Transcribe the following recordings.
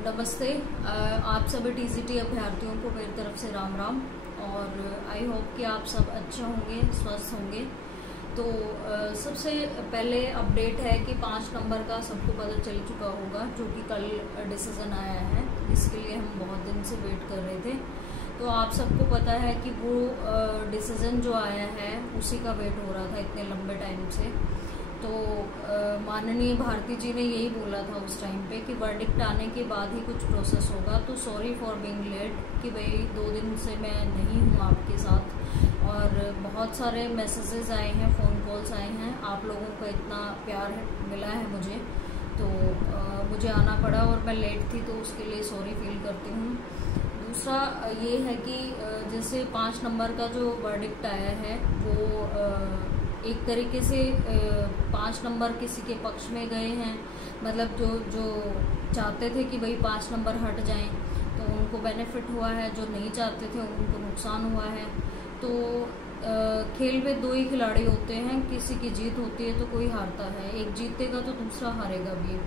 नमस्ते। आप सभी टीसीटी अभ्यर्थियों को मेरी तरफ से राम राम और आई होप कि आप सब अच्छे होंगे, स्वस्थ होंगे। तो सबसे पहले अपडेट है कि 5 नंबर का सबको पता चल चुका होगा, जो कि कल डिसीजन आया है। इसके लिए हम बहुत दिन से वेट कर रहे थे। तो आप सबको पता है कि वो डिसीजन जो आया है उसी का वेट हो रहा था इतने लंबे टाइम से। तो माननीय भारती जी ने यही बोला था उस टाइम पे कि वर्डिक्ट आने के बाद ही कुछ प्रोसेस होगा। तो सॉरी फॉर बीइंग लेट कि भाई 2 दिन से मैं नहीं हूँ आपके साथ, और बहुत सारे मैसेजेस आए हैं, फ़ोन कॉल्स आए हैं, आप लोगों का इतना प्यार मिला है मुझे, तो मुझे आना पड़ा और मैं लेट थी, तो उसके लिए सॉरी फील करती हूँ। दूसरा ये है कि जैसे 5 नंबर का जो वर्डिक्ट आया है वो एक तरीके से 5 नंबर किसी के पक्ष में गए हैं। मतलब जो चाहते थे कि भाई 5 नंबर हट जाएं तो उनको बेनिफिट हुआ है, जो नहीं चाहते थे उनको नुकसान हुआ है। तो खेल में 2 ही खिलाड़ी होते हैं, किसी की जीत होती है तो कोई हारता है, एक जीतेगा तो दूसरा हारेगा भी।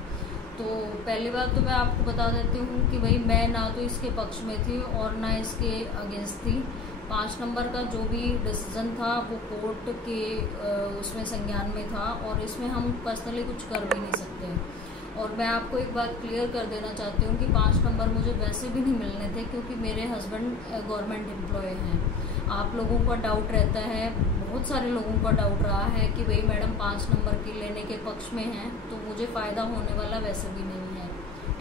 तो पहली बात तो मैं आपको बता देती हूँ कि भाई मैं ना तो इसके पक्ष में थी और ना इसके अगेंस्ट थी। 5 नंबर का जो भी डिसीजन था वो कोर्ट के उसमें संज्ञान में था और इसमें हम पर्सनली कुछ कर भी नहीं सकते। और मैं आपको एक बात क्लियर कर देना चाहती हूँ कि 5 नंबर मुझे वैसे भी नहीं मिलने थे, क्योंकि मेरे हस्बैंड गवर्नमेंट एम्प्लॉय हैं। आप लोगों का डाउट रहता है, बहुत सारे लोगों का डाउट रहा है कि भाई मैडम 5 नंबर की लेने के पक्ष में हैं, तो मुझे फ़ायदा होने वाला वैसे भी नहीं है।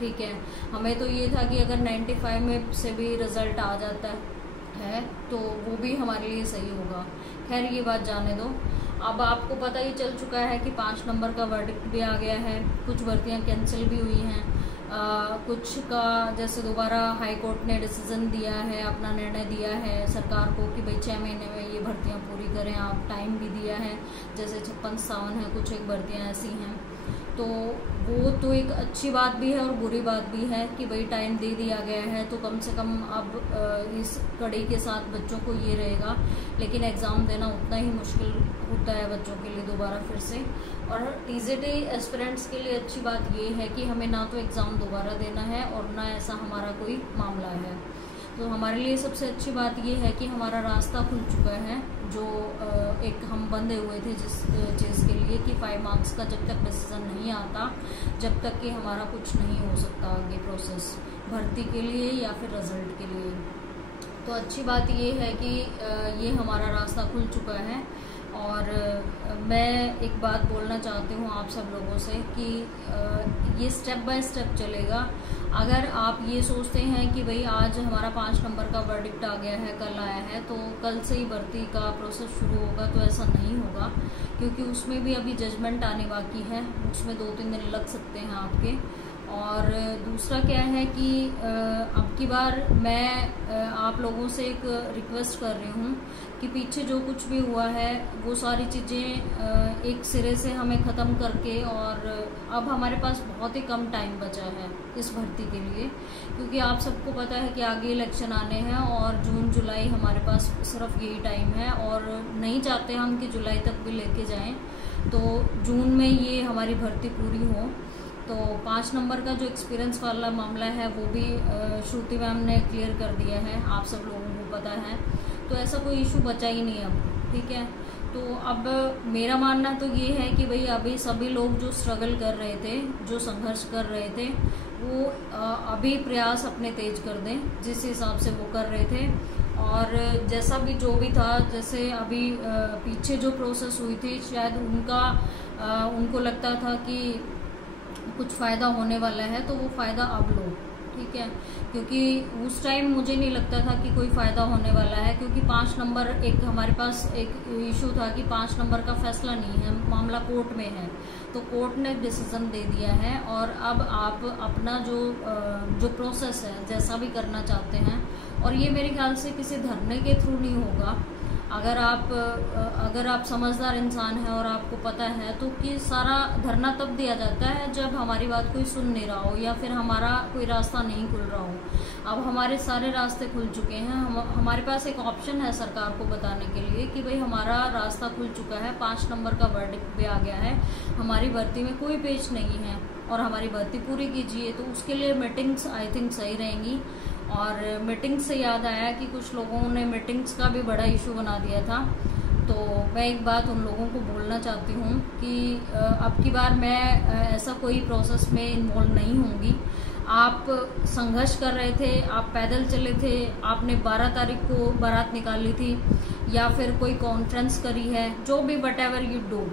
ठीक है, हमें तो ये था कि अगर 95 में से भी रिज़ल्ट आ जाता है तो वो भी हमारे लिए सही होगा। खैर ये बात जाने दो। अब आपको पता ही चल चुका है कि 5 नंबर का वर्डिक्ट भी आ गया है, कुछ भर्तियां कैंसिल भी हुई हैं, कुछ का जैसे दोबारा हाई कोर्ट ने डिसीजन दिया है, अपना निर्णय दिया है सरकार को कि भाई 6 महीने में ये भर्तियां पूरी करें। आप टाइम भी दिया है, जैसे 56-57 है, कुछ एक भर्तियां ऐसी हैं। तो वो तो एक अच्छी बात भी है और बुरी बात भी है कि भाई टाइम दे दिया गया है, तो कम से कम अब इस कड़ी के साथ बच्चों को ये रहेगा। लेकिन एग्ज़ाम देना उतना ही मुश्किल होता है बच्चों के लिए दोबारा फिर से। और टीजीटी एस्पिरेंट्स के लिए अच्छी बात ये है कि हमें ना तो एग्ज़ाम दोबारा देना है और ना ऐसा हमारा कोई मामला है। तो हमारे लिए सबसे अच्छी बात ये है कि हमारा रास्ता खुल चुका है, जो एक हम बंधे हुए थे जिस चीज़ के लिए कि 5 मार्क्स का जब तक डिसीजन नहीं आता, जब तक कि हमारा कुछ नहीं हो सकता आगे प्रोसेस भर्ती के लिए या फिर रिजल्ट के लिए। तो अच्छी बात ये है कि ये हमारा रास्ता खुल चुका है। और मैं एक बात बोलना चाहती हूँ आप सब लोगों से कि ये स्टेप बाय स्टेप चलेगा। अगर आप ये सोचते हैं कि भाई आज हमारा 5 नंबर का वर्डिक्ट आ गया है, कल आया है, तो कल से ही भर्ती का प्रोसेस शुरू होगा, तो ऐसा नहीं होगा, क्योंकि उसमें भी अभी जजमेंट आने बाकी है, उसमें 2-3 दिन लग सकते हैं आपके। और दूसरा क्या है कि अब की बार मैं आप लोगों से एक रिक्वेस्ट कर रही हूँ कि पीछे जो कुछ भी हुआ है वो सारी चीज़ें एक सिरे से हमें ख़त्म करके, और अब हमारे पास बहुत ही कम टाइम बचा है इस भर्ती के लिए, क्योंकि आप सबको पता है कि आगे इलेक्शन आने हैं और जून जुलाई हमारे पास सिर्फ यही टाइम है। और नहीं चाहते हम कि जुलाई तक भी लेके जाएं, तो जून में ये हमारी भर्ती पूरी हो। तो 5 नंबर का जो एक्सपीरियंस वाला मामला है वो भी श्रुति मैम ने क्लियर कर दिया है, आप सब लोगों को पता है, तो ऐसा कोई इशू बचा ही नहीं अब। ठीक है, तो अब मेरा मानना तो ये है कि भाई अभी सभी लोग जो स्ट्रगल कर रहे थे, जो संघर्ष कर रहे थे, वो अभी प्रयास अपने तेज कर दें जिस हिसाब से वो कर रहे थे। और जैसा भी जो भी था, जैसे अभी पीछे जो प्रोसेस हुई थी, शायद उनको लगता था कि कुछ फ़ायदा होने वाला है, तो वो फ़ायदा अब लो। ठीक है, क्योंकि उस टाइम मुझे नहीं लगता था कि कोई फ़ायदा होने वाला है, क्योंकि 5 नंबर एक हमारे पास एक इशू था कि 5 नंबर का फैसला नहीं है, मामला कोर्ट में है, तो कोर्ट ने डिसीज़न दे दिया है। और अब आप अपना जो प्रोसेस है जैसा भी करना चाहते हैं, और ये मेरे ख्याल से किसी धरने के थ्रू नहीं होगा। अगर आप समझदार इंसान हैं और आपको पता है तो कि सारा धरना तब दिया जाता है जब हमारी बात कोई सुन नहीं रहा हो या फिर हमारा कोई रास्ता नहीं खुल रहा हो। अब हमारे सारे रास्ते खुल चुके हैं, हमारे पास एक ऑप्शन है सरकार को बताने के लिए कि भाई हमारा रास्ता खुल चुका है, 5 नंबर का वर्डिक्ट भी आ गया है, हमारी भर्ती में कोई पेच नहीं है और हमारी भर्ती पूरी कीजिए। तो उसके लिए मीटिंग्स आई थिंक सही रहेंगी। और मीटिंग्स से याद आया कि कुछ लोगों ने मीटिंग्स का भी बड़ा इशू बना दिया था। तो मैं एक बात उन लोगों को बोलना चाहती हूँ कि अब की बार मैं ऐसा कोई प्रोसेस में इन्वॉल्व नहीं होंगी। आप संघर्ष कर रहे थे, आप पैदल चले थे, आपने 12 तारीख को बारात निकाली थी या फिर कोई कॉन्फ्रेंस करी है, जो भी वट एवर यू डू,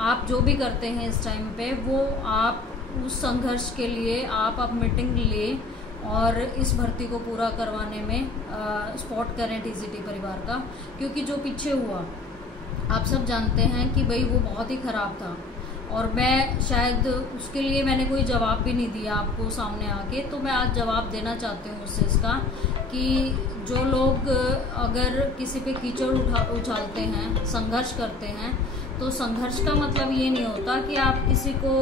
आप जो भी करते हैं इस टाइम पे, वो आप उस संघर्ष के लिए आप अब मीटिंग ले और इस भर्ती को पूरा करवाने में सपोर्ट करें टीजीटी परिवार का। क्योंकि जो पीछे हुआ आप सब जानते हैं कि भाई वो बहुत ही ख़राब था और मैं शायद उसके लिए मैंने कोई जवाब भी नहीं दिया आपको सामने आके। तो मैं आज जवाब देना चाहती हूँ उस चीज़ का कि जो लोग अगर किसी पे कीचड़ उछालते हैं, संघर्ष करते हैं, तो संघर्ष का मतलब ये नहीं होता कि आप किसी को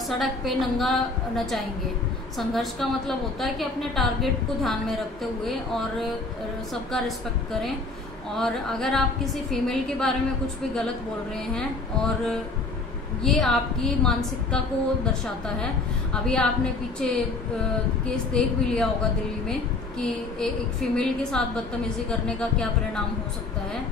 सड़क पे नंगा नचाएंगे। संघर्ष का मतलब होता है कि अपने टारगेट को ध्यान में रखते हुए और सबका रिस्पेक्ट करें। और अगर आप किसी फीमेल के बारे में कुछ भी गलत बोल रहे हैं और ये आपकी मानसिकता को दर्शाता है। अभी आपने पीछे केस देख भी लिया होगा दिल्ली में कि एक फीमेल के साथ बदतमीजी करने का क्या परिणाम हो सकता है।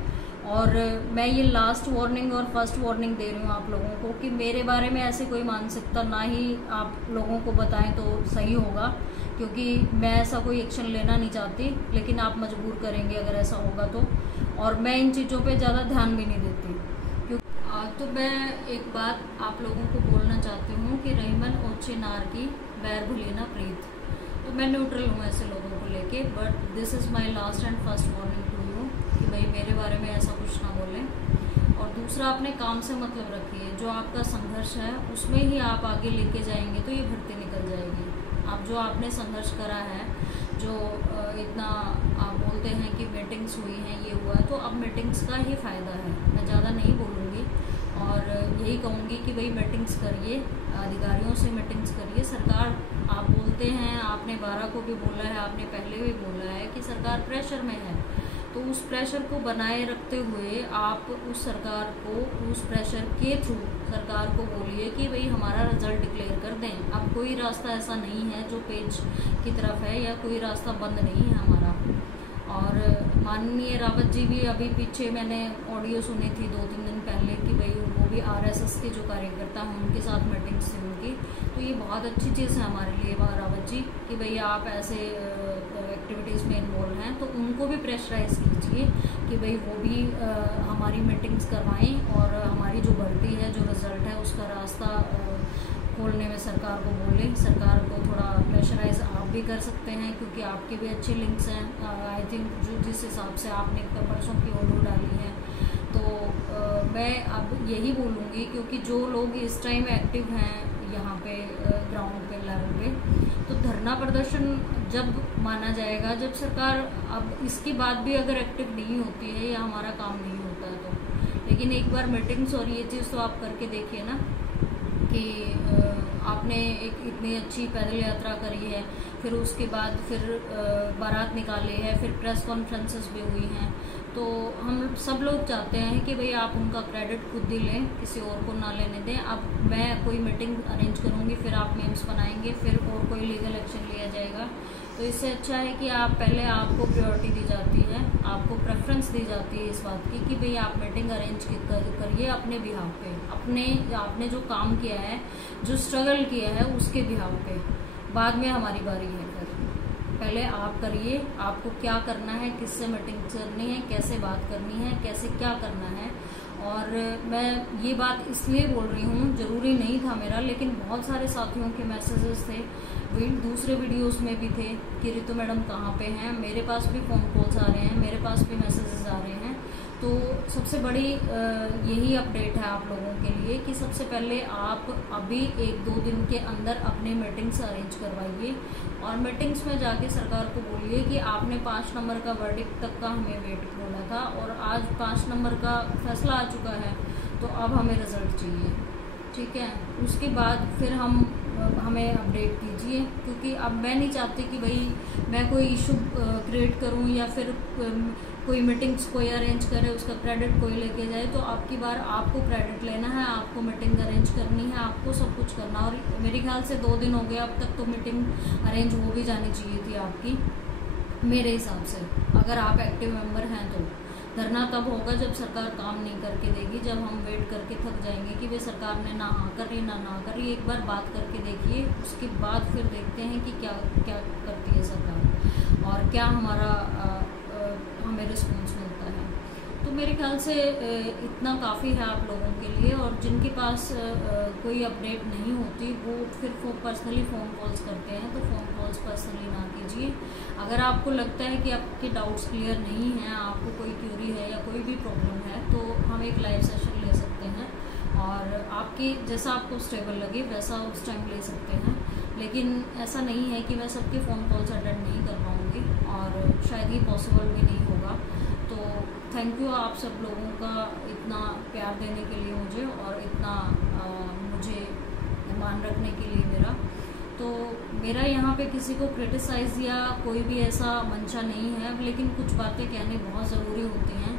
और मैं ये लास्ट वार्निंग और फर्स्ट वार्निंग दे रही हूँ आप लोगों को कि मेरे बारे में ऐसे कोई मानसिकता ना ही आप लोगों को बताएं तो सही होगा, क्योंकि मैं ऐसा कोई एक्शन लेना नहीं चाहती, लेकिन आप मजबूर करेंगे अगर ऐसा होगा तो। और मैं इन चीज़ों पे ज़्यादा ध्यान भी नहीं देती। तो मैं एक बात आप लोगों को बोलना चाहती हूँ कि रहीमन ओछे नार की बैर भुलिए ना प्रीत। तो मैं न्यूट्रल हूँ ऐसे लोगों को लेके, but this is my last and first warning to you कि भाई मेरे बारे में ऐसा कुछ ना बोलें। और दूसरा, अपने काम से मतलब रखिए। जो आपका संघर्ष है उसमें ही आप आगे लेके जाएंगे तो ये भर्ती निकल जाएगी। आप जो आपने संघर्ष करा है, जो इतना आप बोलते हैं कि मीटिंग्स हुई हैं, ये हुआ है, तो अब मीटिंग्स का ही फ़ायदा है। मैं ज़्यादा नहीं बोलूँगी और यही कहूँगी कि भाई मीटिंग्स करिए, अधिकारियों से मीटिंग्स करिए। सरकार, आप बोलते हैं, आपने 12 को भी बोला है, आपने पहले भी बोला है कि सरकार प्रेशर में है, तो उस प्रेशर को बनाए रखते हुए आप उस सरकार को उस प्रेशर के थ्रू सरकार को बोलिए कि भाई हमारा रिजल्ट डिक्लेयर कर दें। अब कोई रास्ता ऐसा नहीं है जो पेज की तरफ है, या कोई रास्ता बंद नहीं है हमारा। और माननीय रावत जी भी अभी पीछे मैंने ऑडियो सुनी थी 2-3 दिन पहले कि भाई वो भी आरएसएस के जो कार्यकर्ता हैं उनके साथ मीटिंग्स थी उनकी। तो ये बहुत अच्छी चीज़ है हमारे लिए रावत जी कि भाई आप ऐसे एक्टिविटीज़ में इन्वॉल्व हैं, तो उनको भी प्रेशराइज कीजिए कि भाई वो भी हमारी मीटिंग्स करवाएं और हमारी जो भर्ती है, जो रिज़ल्ट है, उसका रास्ता खोलने में सरकार को बोलें। सरकार को थोड़ा प्रेशराइज आप भी कर सकते हैं क्योंकि आपके भी अच्छे लिंक्स हैं। आई थिंक जो जिस हिसाब से आपने परसों की ऑडियो डाली है, तो मैं अब यही बोलूँगी, क्योंकि जो लोग इस टाइम एक्टिव हैं यहाँ पे ग्राउंड पे लेवल पे, तो धरना प्रदर्शन जब माना जाएगा जब सरकार अब इसके बाद भी अगर एक्टिव नहीं होती है या हमारा काम नहीं होता है तो। लेकिन एक बार मीटिंग्स और ये चीज़ तो आप करके देखिए ना कि आपने एक इतनी अच्छी पैदल यात्रा करी है, फिर उसके बाद फिर बारात निकाली है, फिर प्रेस कॉन्फ्रेंसेस भी हुई हैं। तो हम सब लोग चाहते हैं कि भाई आप उनका क्रेडिट खुद ही लें, किसी और को ना लेने दें। अब मैं कोई मीटिंग अरेंज करूंगी, फिर आप मेम्स बनाएंगे, फिर और कोई लीगल एक्शन लिया जाएगा। तो इससे अच्छा है कि आप पहले, आपको प्रायोरिटी दी जाती है, आपको प्रेफरेंस दी जाती है इस बात की कि भाई आप मीटिंग अरेंज करिए अपने बिहाफ पे, आपने जो काम किया है, जो स्ट्रगल किया है उसके बिहाफ पे। बाद में हमारी बारी है, फिर पहले आप करिए। आपको क्या करना है, किससे मीटिंग करनी है, कैसे बात करनी है, कैसे क्या करना है। और मैं ये बात इसलिए बोल रही हूँ, ज़रूरी नहीं था मेरा, लेकिन बहुत सारे साथियों के मैसेजेस थे, दूसरे वीडियोस में भी थे कि रितु मैडम कहाँ पे हैं। मेरे पास भी फ़ोन कॉल्स आ रहे हैं, मेरे पास भी मैसेजेस आ रहे हैं। तो सबसे बड़ी यही अपडेट है आप लोगों के लिए कि सबसे पहले आप अभी 1-2 दिन के अंदर अपने मीटिंग्स अरेंज करवाइए और मीटिंग्स में जाके सरकार को बोलिए कि आपने 5 नंबर का वर्डिक्ट तक का हमें वेट बोला था और आज 5 नंबर का फैसला आ चुका है, तो अब हमें रिजल्ट चाहिए। ठीक है, उसके बाद फिर हम हमें अपडेट कीजिए, क्योंकि अब मैं नहीं चाहती कि भाई मैं कोई इशू क्रिएट करूं या फिर कोई मीटिंग्स कोई अरेंज करे उसका क्रेडिट कोई लेके जाए। तो आपकी बार आपको क्रेडिट लेना है, आपको मीटिंग अरेंज करनी है, आपको सब कुछ करना। और मेरे ख्याल से 2 दिन हो गए अब तक, तो मीटिंग अरेंज हो भी जानी चाहिए थी आपकी मेरे हिसाब से, अगर आप एक्टिव मेंबर हैं तो। धरना तब होगा जब सरकार काम नहीं करके देगी, जब हम वेट करके थक जाएंगे कि भाई सरकार ने ना हाँ कर रही ना कर रही। एक बार बात करके देखिए, उसके बाद फिर देखते हैं कि क्या क्या करती है सरकार और क्या हमारा हमें रिस्पॉन्स मिलता है। तो मेरे ख्याल से इतना काफ़ी है आप लोगों के लिए। और जिनके पास कोई अपडेट नहीं होती वो फिर पर्सनली फ़ोन कॉल्स करते हैं, तो फ़ोन कॉल्स पर्सनली ना कीजिए। अगर आपको लगता है कि आपके डाउट्स क्लियर नहीं हैं, आपको कोई क्यूरी है या कोई भी प्रॉब्लम है, तो हम एक लाइव सेशन ले सकते हैं और आपकी जैसा आपको स्टेबल लगे वैसा उस टाइम ले सकते हैं। लेकिन ऐसा नहीं है कि मैं सबके फ़ोन कॉल्स अटेंड नहीं कर पाऊँगी और शायद ही पॉसिबल भी नहीं होगा। तो थैंक यू आप सब लोगों का इतना प्यार देने के लिए मुझे, और इतना मुझे मान रखने के लिए मेरा। तो मेरा यहाँ पे किसी को क्रिटिसाइज़ या कोई भी ऐसा मंशा नहीं है, लेकिन कुछ बातें कहने बहुत ज़रूरी होती हैं।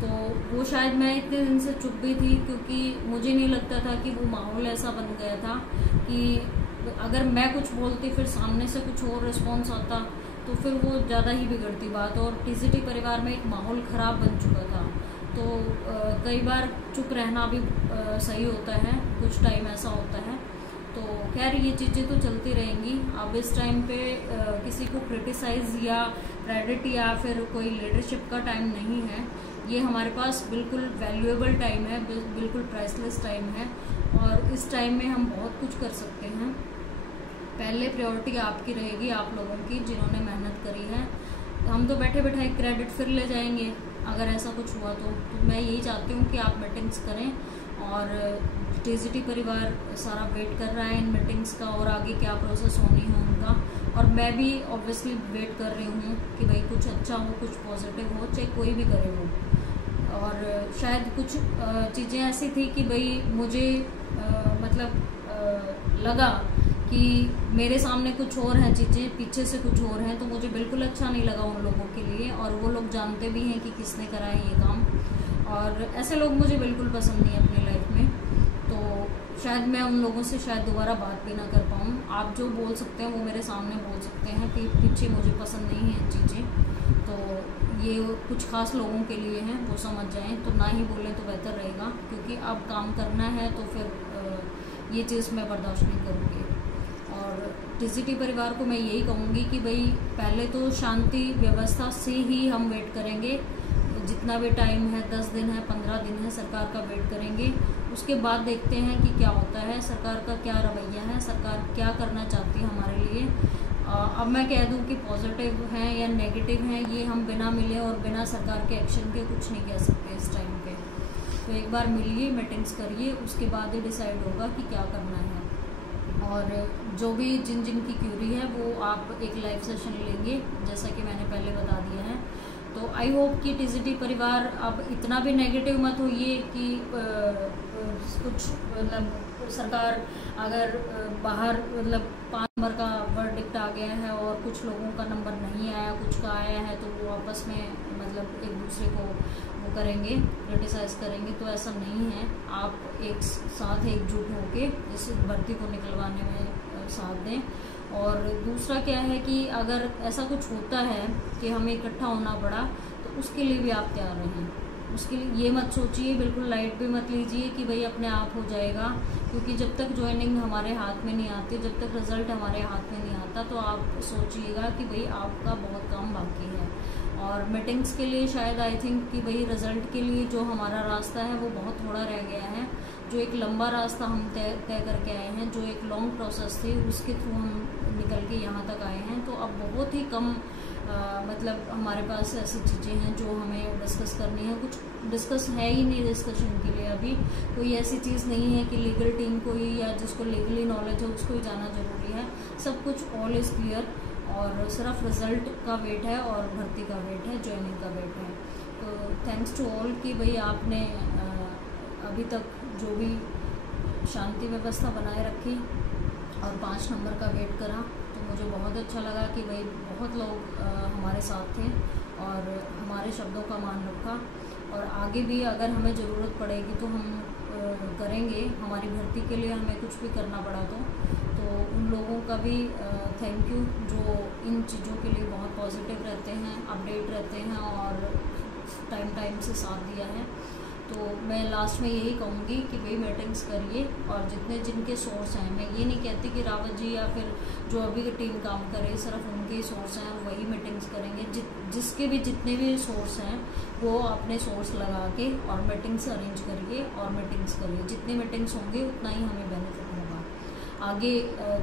तो वो शायद मैं इतने दिन से चुप भी थी, क्योंकि मुझे नहीं लगता था कि वो माहौल ऐसा बन गया था कि अगर मैं कुछ बोलती फिर सामने से कुछ और रिस्पॉन्स आता, तो फिर वो ज़्यादा ही बिगड़ती बात। और टीसीटी परिवार में एक माहौल ख़राब बन चुका था। तो कई बार चुप रहना भी सही होता है, कुछ टाइम ऐसा होता है। तो खैर ये चीज़ें तो चलती रहेंगी। अब इस टाइम पे किसी को क्रिटिसाइज़ या क्रेडिट या फिर कोई लीडरशिप का टाइम नहीं है। ये हमारे पास बिल्कुल वैल्यूएबल टाइम है, बिल्कुल प्राइसलेस टाइम है, और इस टाइम में हम बहुत कुछ कर सकते हैं। पहले प्रायोरिटी आपकी रहेगी, आप लोगों की जिन्होंने मेहनत करी है। हम तो बैठे बैठे क्रेडिट फिर ले जाएंगे अगर ऐसा कुछ हुआ तो मैं यही चाहती हूँ कि आप मीटिंग्स करें। और टीसीटी परिवार सारा वेट कर रहा है इन मीटिंग्स का, और आगे क्या प्रोसेस होनी है उनका। और मैं भी ऑब्वियसली वेट कर रही हूँ कि भाई कुछ अच्छा हो, कुछ पॉजिटिव हो, चाहे कोई भी करे हो। और शायद कुछ चीज़ें ऐसी थी कि भाई मुझे लगा कि मेरे सामने कुछ और हैं चीज़ें, पीछे से कुछ और हैं, तो मुझे बिल्कुल अच्छा नहीं लगा उन लोगों के लिए। और वो लोग जानते भी हैं कि किसने करा है ये काम, और ऐसे लोग मुझे बिल्कुल पसंद नहीं है अपनी लाइफ में। तो शायद मैं उन लोगों से शायद दोबारा बात भी ना कर पाऊँ। आप जो बोल सकते हैं वो मेरे सामने बोल सकते हैं, पीछे मुझे पसंद नहीं है चीज़ें। तो ये कुछ खास लोगों के लिए हैं, वो समझ जाएं, तो ना ही बोलें तो बेहतर रहेगा, क्योंकि अब काम करना है तो फिर ये चीज़ मैं बर्दाश्त नहीं करूँगी। और टीसीटी परिवार को मैं यही कहूँगी कि भाई पहले तो शांति व्यवस्था से ही हम वेट करेंगे, जितना भी टाइम है, 10 दिन है, 15 दिन है, सरकार का वेट करेंगे। उसके बाद देखते हैं कि क्या होता है, सरकार का क्या रवैया है, सरकार क्या करना चाहती है हमारे लिए। अब मैं कह दूं कि पॉजिटिव हैं या नेगेटिव हैं, ये हम बिना मिले और बिना सरकार के एक्शन के कुछ नहीं कह सकते इस टाइम पे। तो एक बार मिलिए, मीटिंग्स करिए, उसके बाद ही डिसाइड होगा कि क्या करना है। और जो भी जिन की क्यूरी है वो आप एक लाइव सेशन लेंगे, जैसा कि मैंने पहले बता दिया है। तो आई होप कि टीसीटी परिवार अब इतना भी नेगेटिव मत होइए कि कुछ सरकार अगर बाहर 5 नंबर का वर्डिक्ट आ गया है और कुछ लोगों का नंबर नहीं आया, कुछ का आया है, तो वो आपस में एक दूसरे को वो करेंगे, क्रिटिसाइज करेंगे। तो ऐसा नहीं है, आप एक साथ एकजुट होके इस भर्ती को निकलवाने में साथ दें। और दूसरा क्या है कि अगर ऐसा कुछ होता है कि हमें इकट्ठा होना पड़ा, तो उसके लिए भी आप तैयार रहें। उसके लिए ये मत सोचिए, बिल्कुल लाइट भी मत लीजिए कि भाई अपने आप हो जाएगा, क्योंकि जब तक ज्वाइनिंग हमारे हाथ में नहीं आती, जब तक रिजल्ट हमारे हाथ में नहीं आता, तो आप सोचिएगा कि भाई आपका बहुत काम बाकी है। और मीटिंग्स के लिए शायद आई थिंक कि भाई रिज़ल्ट के लिए जो हमारा रास्ता है वो बहुत थोड़ा रह गया है। जो एक लंबा रास्ता हम तय करके आए हैं, जो एक लॉन्ग प्रोसेस थी, उसके थ्रू हम निकल के यहाँ तक आए हैं। तो अब बहुत ही कम हमारे पास ऐसी चीज़ें हैं जो हमें डिस्कस करनी है। कुछ डिस्कस है ही नहीं डिस्कशन के लिए अभी। कोई ऐसी चीज़ नहीं है कि लीगल टीम को ही या जिसको लीगली नॉलेज है उसको ही जाना ज़रूरी है। सब कुछ ऑल इज़ क्लियर, और सिर्फ रिज़ल्ट का वेट है और भर्ती का वेट है, ज्वाइनिंग का वेट है। तो थैंक्स टू ऑल कि भाई आपने अभी तक जो भी शांति व्यवस्था बनाए रखी, और 5 नंबर का वेट करा। तो मुझे बहुत अच्छा लगा कि भाई बहुत लोग हमारे साथ थे और हमारे शब्दों का मान रखा, और आगे भी अगर हमें ज़रूरत पड़ेगी तो हम करेंगे। हमारी भर्ती के लिए हमें कुछ भी करना पड़ा तो उन लोगों का भी थैंक यू जो इन चीज़ों के लिए बहुत पॉजिटिव रहते हैं, अपडेट रहते हैं और टाइम से साथ दिया है। तो मैं लास्ट में यही कहूँगी कि भाई मीटिंग्स करिए, और जितने जिनके सोर्स हैं, मैं ये नहीं कहती कि रावत जी या फिर जो अभी की टीम काम करे सिर्फ उनके ही सोर्स हैं वही मीटिंग्स करेंगे। जिसके भी जितने भी सोर्स हैं वो अपने सोर्स लगा के और मीटिंग्स अरेंज करिए और मीटिंग्स करिए। जितनी मीटिंग्स होंगी उतना ही हमें बेनिफिट होगा। आगे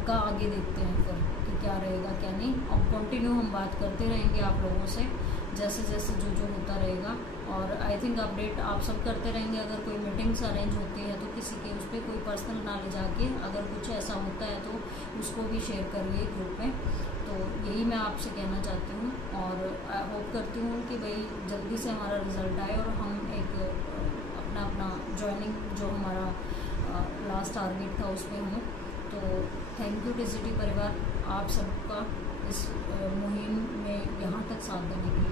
का आगे देखते हैं फिर कि क्या रहेगा क्या नहीं। और कंटिन्यू हम बात करते रहेंगे आप लोगों से जैसे जैसे जो होता रहेगा, और आई थिंक अपडेट आप सब करते रहेंगे। अगर कोई मीटिंग्स अरेंज होती है तो किसी के उस पर कोई पर्सनल ना ले जाके अगर कुछ ऐसा होता है तो उसको भी शेयर करिए ग्रुप में। तो यही मैं आपसे कहना चाहती हूँ, और होप करती हूँ कि भाई जल्दी से हमारा रिज़ल्ट आए और हम एक अपना जॉइनिंग जो हमारा लास्ट टारगेट था उस पर हूँ। तो थैंक यू टीजीटी परिवार आप सबका इस मुहिम में यहाँ तक साथ देने के लिए।